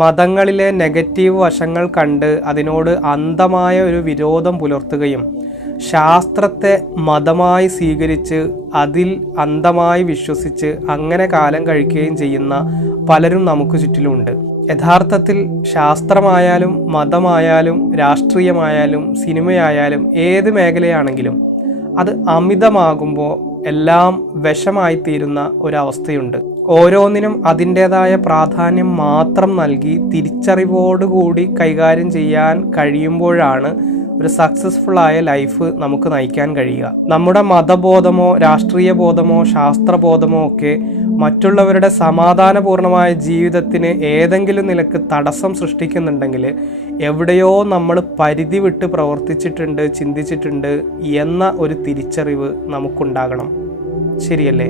മതങ്ങളിലെ negative വശങ്ങൾ കണ്ട് അതിനോട് അന്ധമായ ഒരു വിരോധം പുലർത്തുകയും ശാസ്ത്രത്തെ മതമായി സ്വീകരിച്ച് അതിൽ അന്ധമായി വിശ്വസിച്ച് അങ്ങനെ കാലം കഴിക്കുകയും ചെയ്യുന്ന പലരും നമുക്ക് ചുറ്റിലുമുണ്ട്. യഥാർത്ഥത്തിൽ ശാസ്ത്രമായാലും മതമായാലും രാഷ്ട്രീയമായാലും സിനിമയായാലും ഏത് മേഖലയാണെങ്കിലും അത് അമിതമാകുമ്പോൾ എല്ലാം വിഷമായിത്തീരുന്ന ഒരവസ്ഥയുണ്ട്. ഓരോന്നിനും അതിൻ്റേതായ പ്രാധാന്യം മാത്രം നൽകി തിരിച്ചറിവോടുകൂടി കൈകാര്യം ചെയ്യാൻ കഴിയുമ്പോഴാണ് ഒരു സക്സസ്ഫുള്ളായ ലൈഫ് നമുക്ക് നയിക്കാൻ കഴിയുക. നമ്മുടെ മതബോധമോ രാഷ്ട്രീയ ബോധമോ ശാസ്ത്രബോധമോ ഒക്കെ മറ്റുള്ളവരുടെ സമാധാനപൂർണമായ ജീവിതത്തിന് ഏതെങ്കിലും നിലക്ക് തടസ്സം സൃഷ്ടിക്കുന്നുണ്ടെങ്കിൽ എവിടെയോ നമ്മൾ പരിധി വിട്ട് പ്രവർത്തിച്ചിട്ടുണ്ട്, ചിന്തിച്ചിട്ടുണ്ട് എന്ന ഒരു തിരിച്ചറിവ് നമുക്കുണ്ടാകണം. ശരിയല്ലേ?